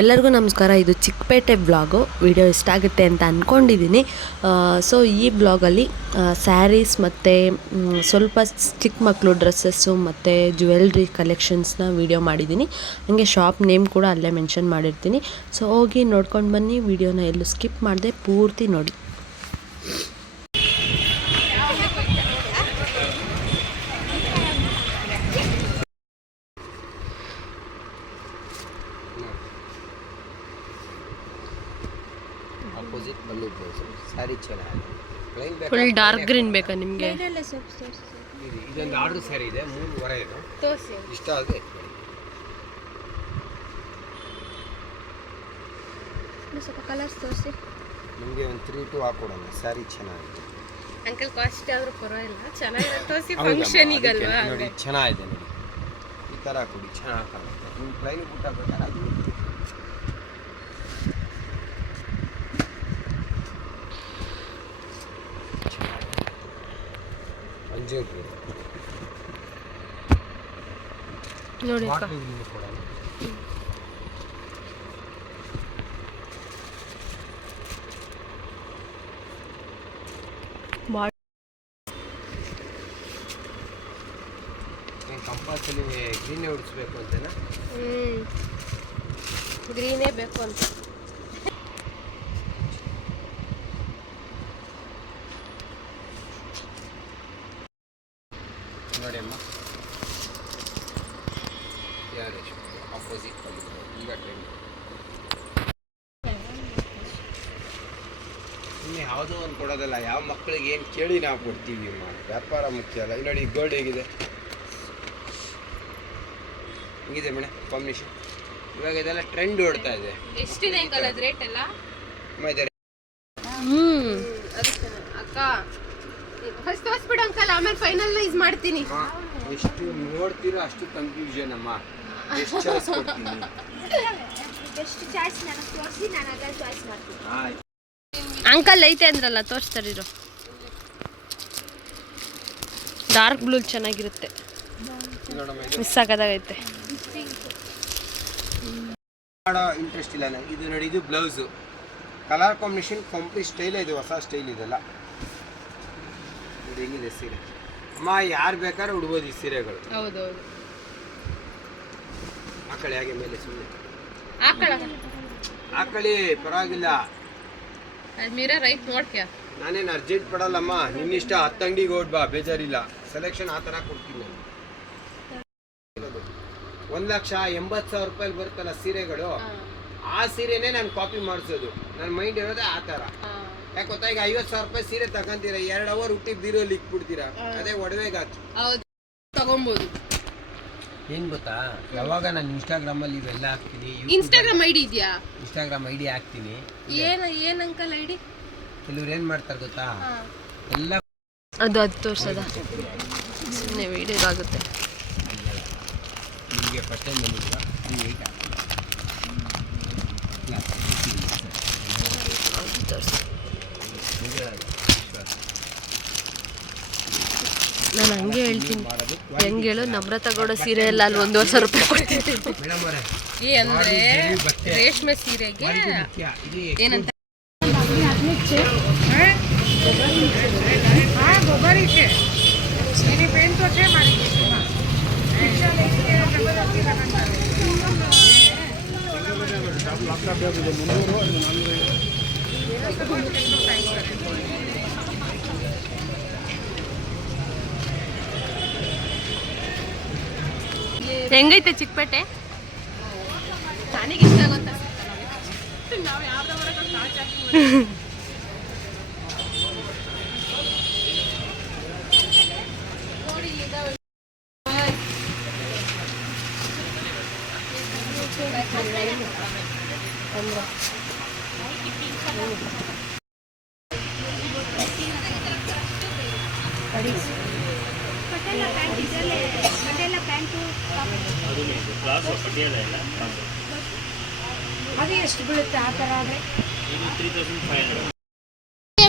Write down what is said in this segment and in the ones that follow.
ಎಲ್ಲರಿಗೂ ನಮಸ್ಕಾರ. ಇದು ಚಿಕ್ಕಪೇಟೆ ಬ್ಲಾಗು. ವಿಡಿಯೋ ಇಷ್ಟ ಆಗುತ್ತೆ ಅಂತ ಅಂದ್ಕೊಂಡಿದ್ದೀನಿ. ಸೊ ಈ ಬ್ಲಾಗಲ್ಲಿ ಸ್ಯಾರೀಸ್ ಮತ್ತು ಸ್ವಲ್ಪ ಚಿಕ್ಕ ಮಕ್ಕಳು ಡ್ರೆಸ್ಸಸ್ಸು ಮತ್ತು ಜ್ಯುವೆಲ್ರಿ ಕಲೆಕ್ಷನ್ಸ್ನ ವಿಡಿಯೋ ಮಾಡಿದ್ದೀನಿ. ಹಾಗೆ ಶಾಪ್ ನೇಮ್ ಕೂಡ ಅಲ್ಲೇ ಮೆನ್ಷನ್ ಮಾಡಿರ್ತೀನಿ. ಸೊ ಹೋಗಿ ನೋಡ್ಕೊಂಡು ಬನ್ನಿ. ವಿಡಿಯೋನ ಎಲ್ಲೂ ಸ್ಕಿಪ್ ಮಾಡದೆ ಪೂರ್ತಿ ನೋಡಿ. ಅಪೋಸಿಟ್ ಬಂದಿದ್ದು ಸ್ಯಾರಿ ಚೆನ್ನಾಗಿದೆ. ಫುಲ್ ಡಾರ್ಕ್ ಗ್ರೀನ್ ಬೇಕಾ ನಿಮಗೆ? ಇದೊಂದು ಆರ್ಡರ್ ಸ್ಯಾರಿ ಇದೆ, 3 ವರೆ ಇದು ತೋರಿಸಿ. ಇಷ್ಟ ಆದರೆ ಸ್ವಲ್ಪ ಕಲರ್ಸ್ ತೋರಿಸಿ. ನಿಮಗೆ ಒಂದು 3-2 ಹಾಕೊಡೋಣ. ಸ್ಯಾರಿ ಚೆನ್ನಾಗಿದೆ ಅಂಕಲ್. ಕಾಸ್ಟ್ ಆದರೂ ಪರವಾಗಿಲ್ಲ, ಚೆನ್ನಾಗಿದೆ ತೋರಿಸಿ. ಫಂಕ್ಷನಿಗಲ್ವಾ? ನೋಡಿ ಚೆನ್ನಾಗಿದೆ, ನೋಡಿ ಈ ಥರ ಕೊಡಿ, ಚೆನ್ನಾಗಿ ಕಾಣುತ್ತೆ. ನೀವು ಪ್ಲೈನ್ ಬುಟ್ಟ ಬೇಕಾದ್ರೆ ಅದು ನೋಡಿ ಕಂಪಲ್ಸರಿ ಗ್ರೀನೇ ಉಡಿಸ್ಬೇಕು ಅಂತನಾ? ಗ್ರೀನೇ ಬೇಕು ಅಂತ. ನೋಡಿ ಅಮ್ಮ, ಯಾರು ಅಪೋಸಿಟ್ ಈಗ ಟ್ರೆಂಡ್. ಇನ್ನು ಯಾವುದೋ ಒಂದು ಕೊಡೋದಲ್ಲ, ಯಾವ ಮಕ್ಕಳಿಗೆ ಏನು ಕೇಳಿ ನಾವು ಕೊಡ್ತೀವಿ ಅಮ್ಮ. ವ್ಯಾಪಾರ ಮುಖ್ಯ ಅಲ್ಲ. ನೋಡಿ ಗೋಲ್ಡ್ ಹೇಗಿದೆ, ಹಿಂಗಿದೆ ಮೇಡಮ್ ಕಾಂಬಿನೇಷನ್. ಇವಾಗ ಇದೆಲ್ಲ ಟ್ರೆಂಡ್ ಓಡ್ತಾ ಇದೆ. ಎಷ್ಟಿದೆ ಅಂಕಲ್ ಅದು ರೇಟ್ ಎಲ್ಲ? ಅಕ್ಕ ಫಸ್ಟ್ ತೋರಿಸ್ಬಿಡು ಅಂಕಲ್, ಆಮೇಲೆ ಫೈನಲೈಸ್ ಮಾಡ್ತೀನಿ. ಎಷ್ಟು ನೋಡ್ತೀರೋ ಅಷ್ಟು ಕನ್ಫ್ಯೂಷನ್ ಅಮ್ಮ. ಎಷ್ಟು ಚಾಯ್ಸ್ ಕೊಡ್ತೀನಿ, ಎಷ್ಟು ಚಾಯ್ಸ್ ನನಗೆ ತೋರಿಸಿ, ನಾನು ಅದನ್ನ ಚಾಯ್ಸ್ ಮಾಡ್ತೀನಿ. ಅಂಕಲ್ ಐತೆ ಅಂದ್ರಲ್ಲ, ತೋರಿಸ್ತಾರಿರೋ. ಡಾರ್ಕ್ ಬ್ಲೂ ಚೆನ್ನಾಗಿರುತ್ತೆ, ಮಿಸ್ ಆಗೋದಾಗೈತೆ. ಮಾಡೋ ಇಂಟ್ರೆಸ್ಟ್ ಇಲ್ಲ ನನಗೆ. ಇದು ನೋಡಿ, ಇದು ಬ್ಲೌಸು ಕಲರ್ ಕಾಂಬಿನೇಷನ್ ಕಂಪ್ಲೀಟ್ ಸ್ಟೈಲೇ. ಇದು ಹೊಸ ಸ್ಟೈಲ್ ಇದೆಲ್ಲ. ಇದು ಹೆಂಗಿದೆ ಸೀರೆ ಅಮ್ಮ, ಯಾರು ಬೇಕಾದ್ರೆ ಉಡ್ಬೋದು ಈ ಸೀರೆಗಳು. ಹೌದೌದು. ಹಾಕಳಿ ಹಾಗೆ ಮೇಲೆ ಸುಮ್ಮನೆ ಹಾಕಳ ಹಾಕಳಿ, ಪರವಾಗಿಲ್ಲ. ಮಿರರ್ ಐತ್ ನೋಡ್ಕ್ಯಾ. ನಾನೇನು ಅರ್ಜೆಂಟ್ ಪಡಲ್ಲಮ್ಮ, ನಿನ್ನಿಷ್ಟ. 10 ಅಂಗಡಿಗೆ ಓಡ್ಬಾ, ಬೇಜಾರಿಲ್ಲ. ಸೆಲೆಕ್ಷನ್ ಆ ಥರ ಕೊಡ್ತೀನಿ ನಾನು. 1,80,000 ರೂಪಾಯಿ ಬರುತ್ತಲ್ಲ ಸೀರೆಗಳು, ಆ ಸೀರೆನೇ ನಾನು ಕಾಪಿ ಮಾಡಿಸೋದು. ನನ್ನ ಮೈಂಡ್ ಇರೋದೇ ಆ ಥರ. ಯಾಕೆ ಗೊತ್ತಾ, ಈಗ 50,000 ರೂಪಾಯಿ ಸೀರೆ ತಗೊಂತೀರಾ, 2 ಅವರ್ ಹುಟ್ಟಿ ಬೀರೋಲಿ ಇಕ್ಬಿಡ್ತೀರಾ. ಅದೇ ಒಡವೆಗೆ ಹಾಕಿ ತಗೊಬೋದು. ಏನು ಗೊತ್ತಾ, ಯಾವಾಗ ನಾನು ಇನ್ಸ್ಟಾಗ್ರಾಮಲ್ಲಿ ಇವೆಲ್ಲ ಹಾಕ್ತೀನಿ. ಇನ್ಸ್ಟಾಗ್ರಾಮ್ ಐಡಿ ಇದೆಯಾ? ಇನ್ಸ್ಟಾಗ್ರಾಮ್ ಐಡಿ ಹಾಕ್ತೀನಿ. ಏನ್ ಅಂಕಲ್ ಐಡಿ? ಕೆಲವ್ರು ಏನು ಮಾಡ್ತಾರೆ ಗೊತ್ತಾ, ಎಲ್ಲ ಅದು ತೋರಿಸೋದ ಸುಮ್ಮನೆ ವಿಡಿಯೋ ಆಗುತ್ತೆ. ನಿಮಗೆ ಫಸ್ಟ್ ಟೈಮ್ ಬಂದಿದ್ದೀರಾ, ನೀವು ಈಗ ನಾನು ಹಂಗೆ ಹೇಳ್ತೀನಿ. ಹೆಂಗೆ ಹೇಳು, ನಮ್ರತ ಗೌಡ ಸೀರೆ ಎಲ್ಲ ಅಲ್ಲಿ 1,50,000 ರೂಪಾಯಿ ಕೊಡ್ತೀನಿ. ಅಂದ್ರೆ ರೇಷ್ಮೆ ಸೀರೆಗೆ ಏನಂತ ಹೆಂಗೈತೆ ಚಿಕ್ಕಪೇಟೆ? ನನಗೆ ಇಷ್ಟ ಆಗುತ್ತಾ? ನಾವು ನೋಡಿ ಇದಾವೆ. ಅದು ಎಷ್ಟು ಬೀಳುತ್ತೆ ಆ ಥರ ಆದರೆ?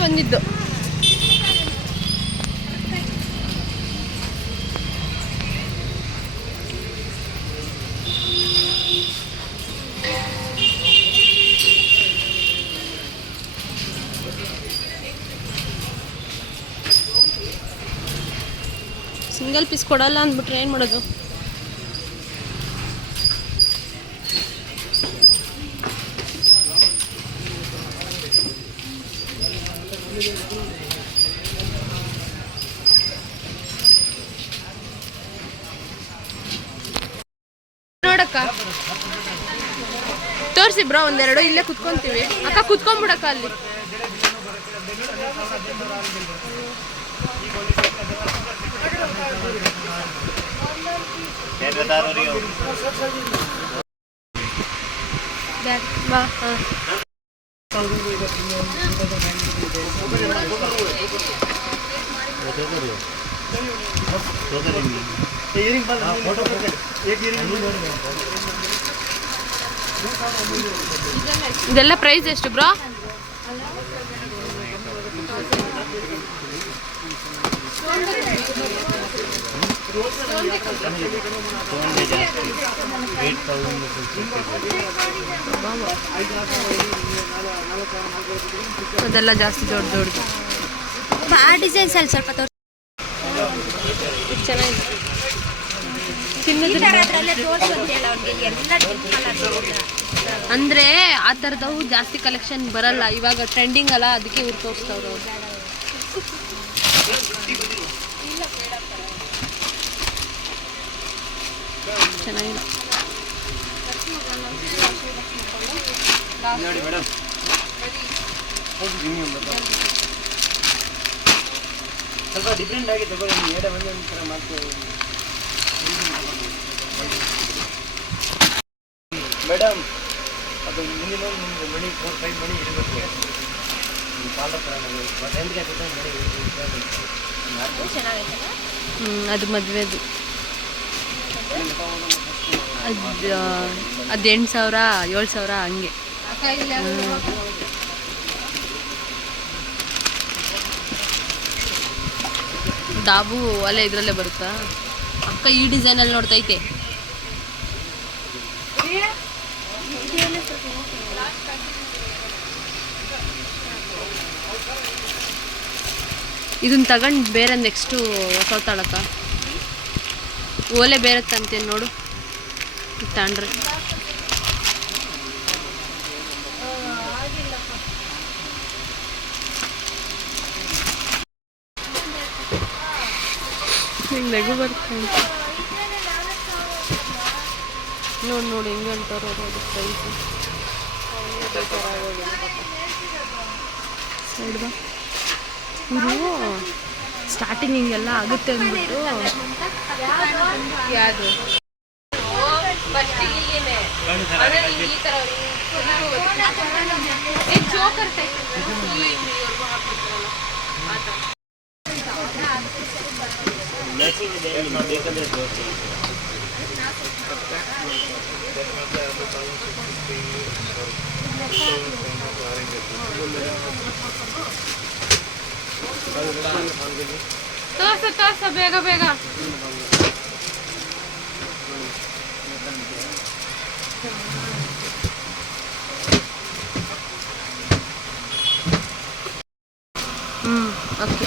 ಬಂದಿದ್ದು ಸಿಂಗಲ್ ಪೀಸ್ ಕೊಡಲ್ಲ ಅಂದ್ಬಿಟ್ರೆ ಏನು ಮಾಡೋದು? ನೋಡಕ್ಕ ತೋರಿಸಿ ಬ್ರೋ ಒಂದೆರಡು, ಇಲ್ಲೇ ಕುತ್ಕೊಂತೀವಿ. ಅಕ್ಕ ಕುತ್ಕೊಂಡ್ಬಿಡಕ್ಕ ಅಲ್ಲಿ. ಬಾ ಹಾಂ ಇದೆಲ್ಲ ಪ್ರೈಸ್ ಎಷ್ಟು ಬ್ರೋ? ಅದೆಲ್ಲ ಜಾಸ್ತಿ ದೊಡ್ಡ ದೊಡ್ಡದು. ಆ ಡಿಸೈನ್ಸ್ ಅಲ್ಲಿ ಸ್ವಲ್ಪ ತೋರಿಸಿ. ಚೆನ್ನಾಗಿದೆ. ಅಂದ್ರೆ ಆ ಥರದವು ಜಾಸ್ತಿ ಕಲೆಕ್ಷನ್ ಬರಲ್ಲ, ಇವಾಗ ಟ್ರೆಂಡಿಂಗ್ ಅಲ್ಲ, ಅದಕ್ಕೆ ಇವ್ರು ತೋರಿಸ್ತವ್ರು. ಚೆನ್ನಾಗಿಲ್ಲ. ನೋಡಿ ಮೇಡಮ್, ಸ್ವಲ್ಪ ಡಿಫ್ರೆಂಟ್ ಆಗಿ ತಗೊಳ್ಳಿ. ಒಂದೊಂದು ಮಾಡ್ತೀವಿ ಮೇಡಮ್. ಅದು ಮಿನಿಮಮ್ ನಿಮ್ಗೆ ಮಣಿ 4-5 ಮಣಿ ಇರಬೇಕು. ಅದು ಮದುವೆದು. ಅದು 8,000 7,000 ಹಂಗೆ. ದಾಬು ಅಲ್ಲೇ ಇದರಲ್ಲೇ ಬರುತ್ತಾ ಅಕ್ಕ? ಈ ಡಿಸೈನಲ್ಲಿ ನೋಡ್ತೈತೆ. ಇದನ್ನ ತಗೊಂಡು ಬೇರೆ ನೆಕ್ಸ್ಟು ಹೊಸತಾಳಕ್ಕ ಓಲೆ ಬೇರೆ ತಂತೇನು ನೋಡು ತಗೊಂಡ್ರೆ. ಹಿಂಗೆ ನಗು ಬರ್ತಾ ನೋಡಿ ನೋಡಿ ಹೆಂಗೆ ಹೇಳ್ತಾರೋ ಅದು ಪ್ರೈಸು. ಸೈಡ್ ಬಾ. ಇವರು ಸ್ಟಾರ್ಟಿಂಗ್ ಹಿಂಗೆಲ್ಲ ಆಗುತ್ತೆ ಅಂದ್ಬಿಟ್ಟು ಯಾವುದು ಚೋಕರ್ ಟೈಪ್ ತೋರ್ಸ ಬೇಗ ಬೇಗ. ಓಕೆ.